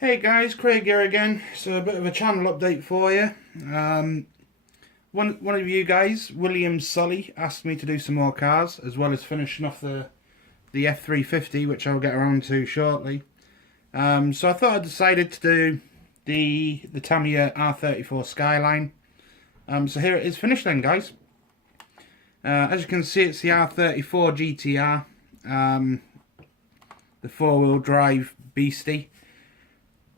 Hey guys, Craig here again. So a bit of a channel update for you. One of you guys, William Sully, asked me to do some more cars, as well as finishing off the F350, which I'll get around to shortly. So I thought I decided to do the Tamiya R34 Skyline. So here it is finished then, guys. As you can see, it's the R34 GTR, the four-wheel drive beastie.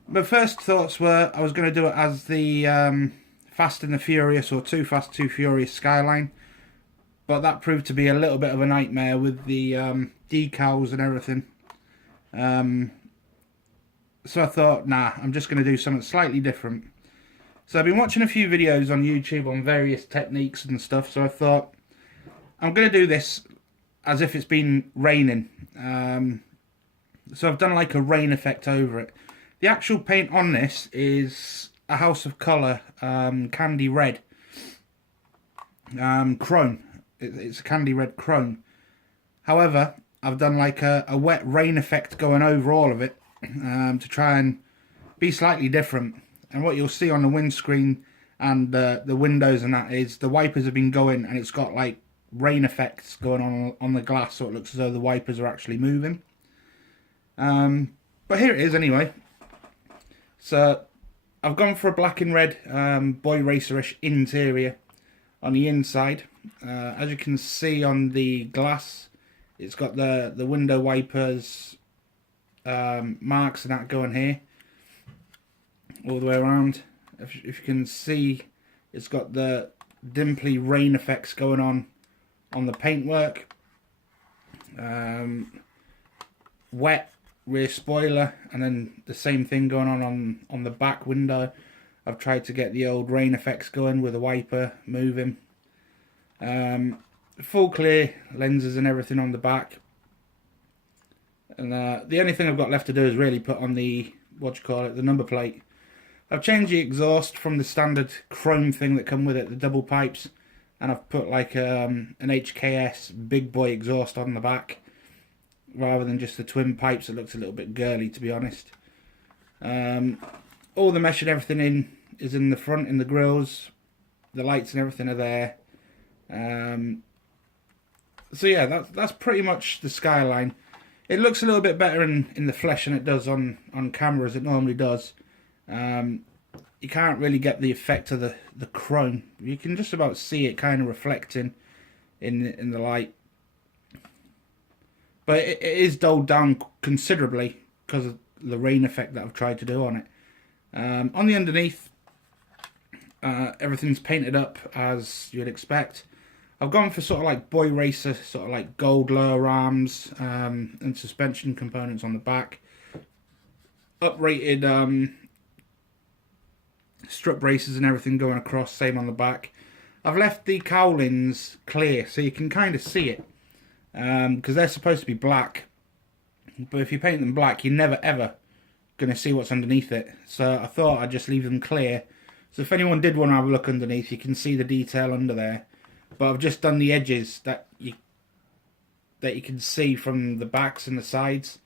My first thoughts were I was going to do it as the Fast and the Furious, or Too Fast, Too Furious Skyline, but that proved to be a little bit of a nightmare with the decals and everything. So I thought, nah, I'm just going to do something slightly different. So I've been watching a few videos on YouTube on various techniques and stuff, so I thought I'm going to do this as if it's been raining. So I've done like a rain effect over it. The actual paint on this is a House of Colour candy red chrome. It's a candy red chrome. However, I've done like a wet rain effect going over all of it to try and be slightly different. And what you'll see on the windscreen and the windows and that is the wipers have been going, and it's got like rain effects going on the glass, so it looks as though the wipers are actually moving. But here it is anyway. So I've gone for a black and red boy racerish interior on the inside. As you can see on the glass, it's got the window wipers marks and that going here all the way around. If you can see, it's got the dimply rain effects going on the paintwork. Wet rear spoiler, and then the same thing going on the back window. I've tried to get the old rain effects going with a wiper moving. Full clear lenses and everything on the back, and the only thing I've got left to do is really put on the the number plate. I've changed the exhaust from the standard chrome thing that come with it, the double pipes, and I've put like an HKS big boy exhaust on the back, rather than just the twin pipes. It looks a little bit girly, to be honest. All the mesh and everything is in the front, in the grills. The lights and everything are there. So yeah, that's pretty much the Skyline. It looks a little bit better in the flesh than it does on camera, as it normally does. You can't really get the effect of the chrome. You can just about see it kind of reflecting in the light. But it is dulled down considerably because of the rain effect that I've tried to do on it. On the underneath, everything's painted up as you'd expect. I've gone for sort of like boy racer, sort of like gold lower arms and suspension components on the back. Uprated strut braces and everything going across, same on the back. I've left the cowlings clear so you can kind of see it. Because they're supposed to be black, but if you paint them black, you're never ever going to see what's underneath it. So I thought I'd just leave them clear, so if anyone did want to have a look underneath, you can see the detail under there. But I've just done the edges that you can see from the backs and the sides,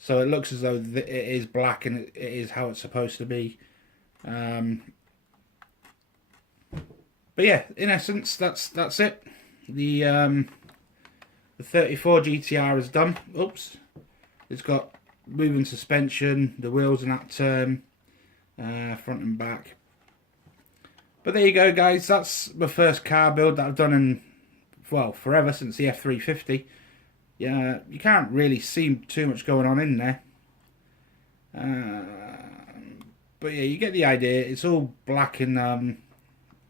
so it looks as though it is black and it is how it's supposed to be. But yeah, in essence, that's it. The 34 GTR is done. Oops. It's got moving suspension, the wheels in that turn, front and back. But there you go, guys. That's my first car build that I've done in, well, forever, since the F350. Yeah, you can't really see too much going on in there. But yeah, you get the idea. It's all black and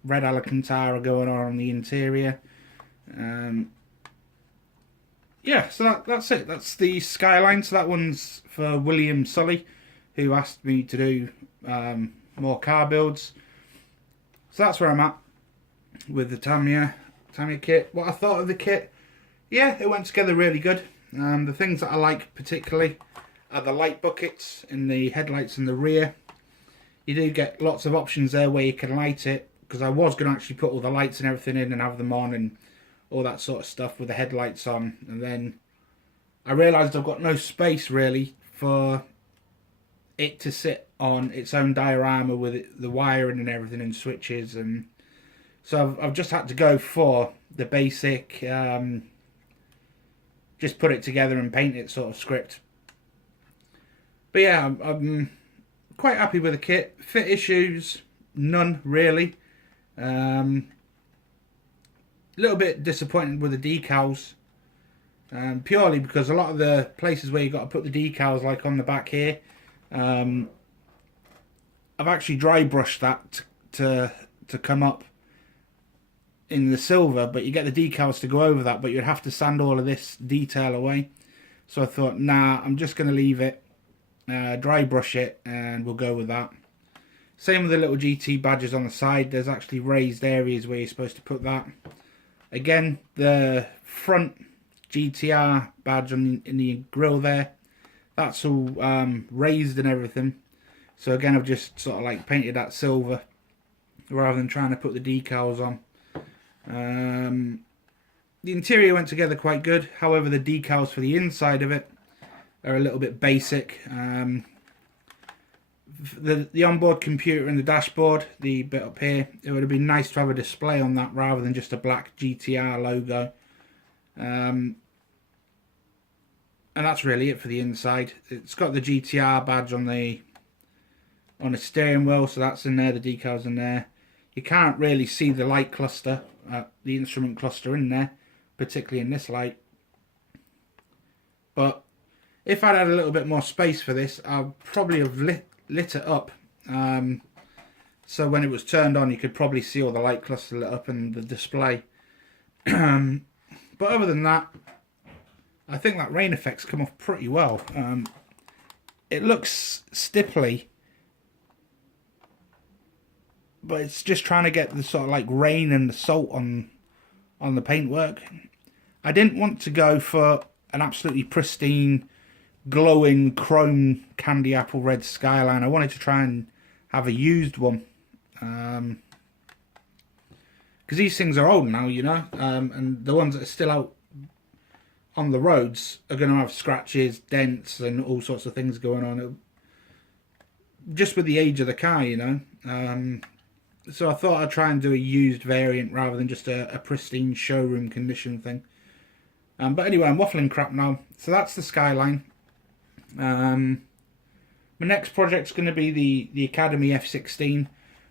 red alcantara going on the interior. Yeah, so that's it. That's the Skyline. So that one's for William Sully, who asked me to do more car builds. So that's where I'm at with the Tamiya kit. What I thought of the kit, yeah, it went together really good. The things that I like particularly are the light buckets in the headlights in the rear. You do get lots of options there where you can light it, because I was going to actually put all the lights and everything in and have them on and all that sort of stuff with the headlights on, and then I realised I've got no space really for it to sit on its own diorama with the wiring and everything and switches, and so I've just had to go for the basic, just put it together and paint it sort of script. But yeah, I'm quite happy with the kit. Fit issues, none really. A little bit disappointed with the decals, purely because a lot of the places where you've got to put the decals, like on the back here, I've actually dry brushed that to come up in the silver, but you get the decals to go over that, but you'd have to sand all of this detail away. So I thought, nah, I'm just going to leave it, dry brush it, and we'll go with that. Same with the little GT badges on the side. There's actually raised areas where you're supposed to put that. Again, the front GTR badge in the grille there, that's all raised and everything. So again, I've just sort of like painted that silver rather than trying to put the decals on. The interior went together quite good. However, the decals for the inside of it are a little bit basic. The onboard computer and the dashboard, the bit up here, it would have been nice to have a display on that rather than just a black GTR logo. And that's really it for the inside. It's got the GTR badge on the steering wheel, so that's in there, the decals in there. You can't really see the light cluster, the instrument cluster in there, particularly in this light. But if I'd had a little bit more space for this, I'd probably have lit it up. So when it was turned on, you could probably see all the light cluster lit up and the display. But other than that, I think that rain effect's come off pretty well. It looks stipply, but it's just trying to get the sort of like rain and the salt on the paintwork. I didn't want to go for an absolutely pristine, glowing chrome candy apple red Skyline. I wanted to try and have a used one, because these things are old now, you know, and the ones that are still out on the roads are going to have scratches, dents, and all sorts of things going on, just with the age of the car, you know. So I thought I'd try and do a used variant rather than just a pristine showroom condition thing. But anyway, I'm waffling crap now. So that's the Skyline. My next project's going to be the Academy F16,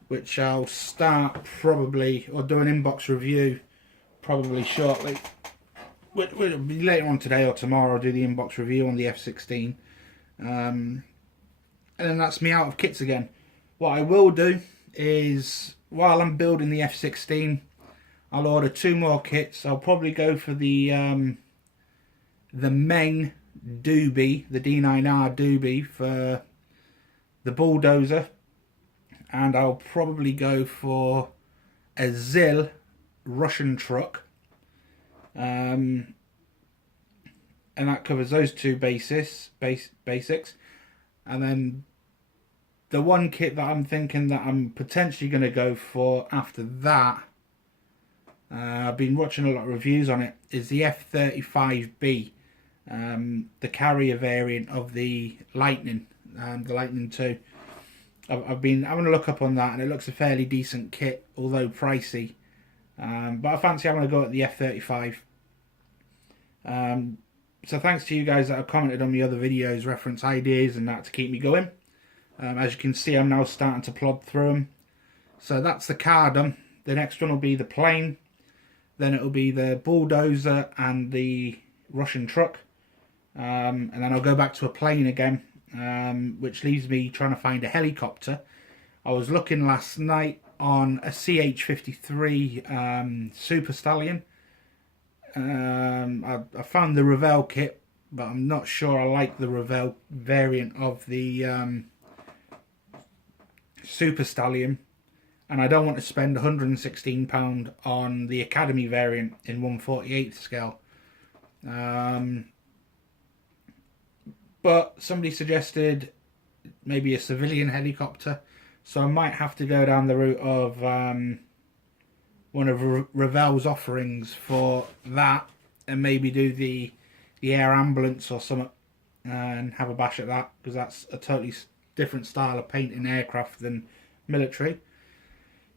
which I'll start probably, or do an inbox review probably shortly. It'll be later on today or tomorrow. I'll do the inbox review on the F16. And then that's me out of kits again. What I will do is, while I'm building the F16, I'll order 2 more kits. I'll probably go for the Meng Doobie, the D9R Doobie for the bulldozer, and I'll probably go for a ZIL Russian truck, and that covers those 2 basics. And then the one kit that I'm thinking that I'm potentially going to go for after that, I've been watching a lot of reviews on it, is the F35B, the carrier variant of the Lightning, the Lightning 2. I've been having a look up on that, and it looks a fairly decent kit, although pricey. But I fancy having a go at the F35. So thanks to you guys that have commented on the other videos, reference ideas and that to keep me going. As you can see, I'm now starting to plod through them. So that's the car done. The next one will be the plane. Then it will be the bulldozer and the Russian truck. And then I'll go back to a plane again, which leaves me trying to find a helicopter. I was looking last night on a CH-53 Super Stallion. I found the Revell kit, but I'm not sure I like the Revell variant of the Super Stallion, and I don't want to spend £116 on the Academy variant in 1/48 scale. But somebody suggested maybe a civilian helicopter, so I might have to go down the route of one of Revell's offerings for that, and maybe do the air ambulance or something and have a bash at that, because that's a totally different style of painting aircraft than military.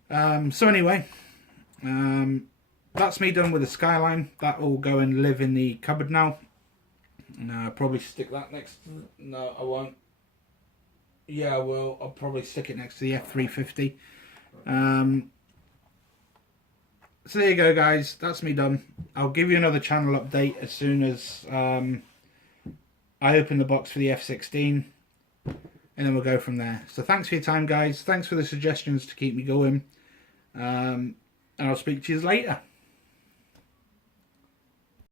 So anyway, that's me done with the Skyline. That will go and live in the cupboard now. I'll probably stick that next. No, I won't. Yeah, I will. I'll probably stick it next to the F350. So there you go, guys. That's me done. I'll give you another channel update as soon as I open the box for the F16. And then we'll go from there. So thanks for your time, guys. Thanks for the suggestions to keep me going. And I'll speak to you later.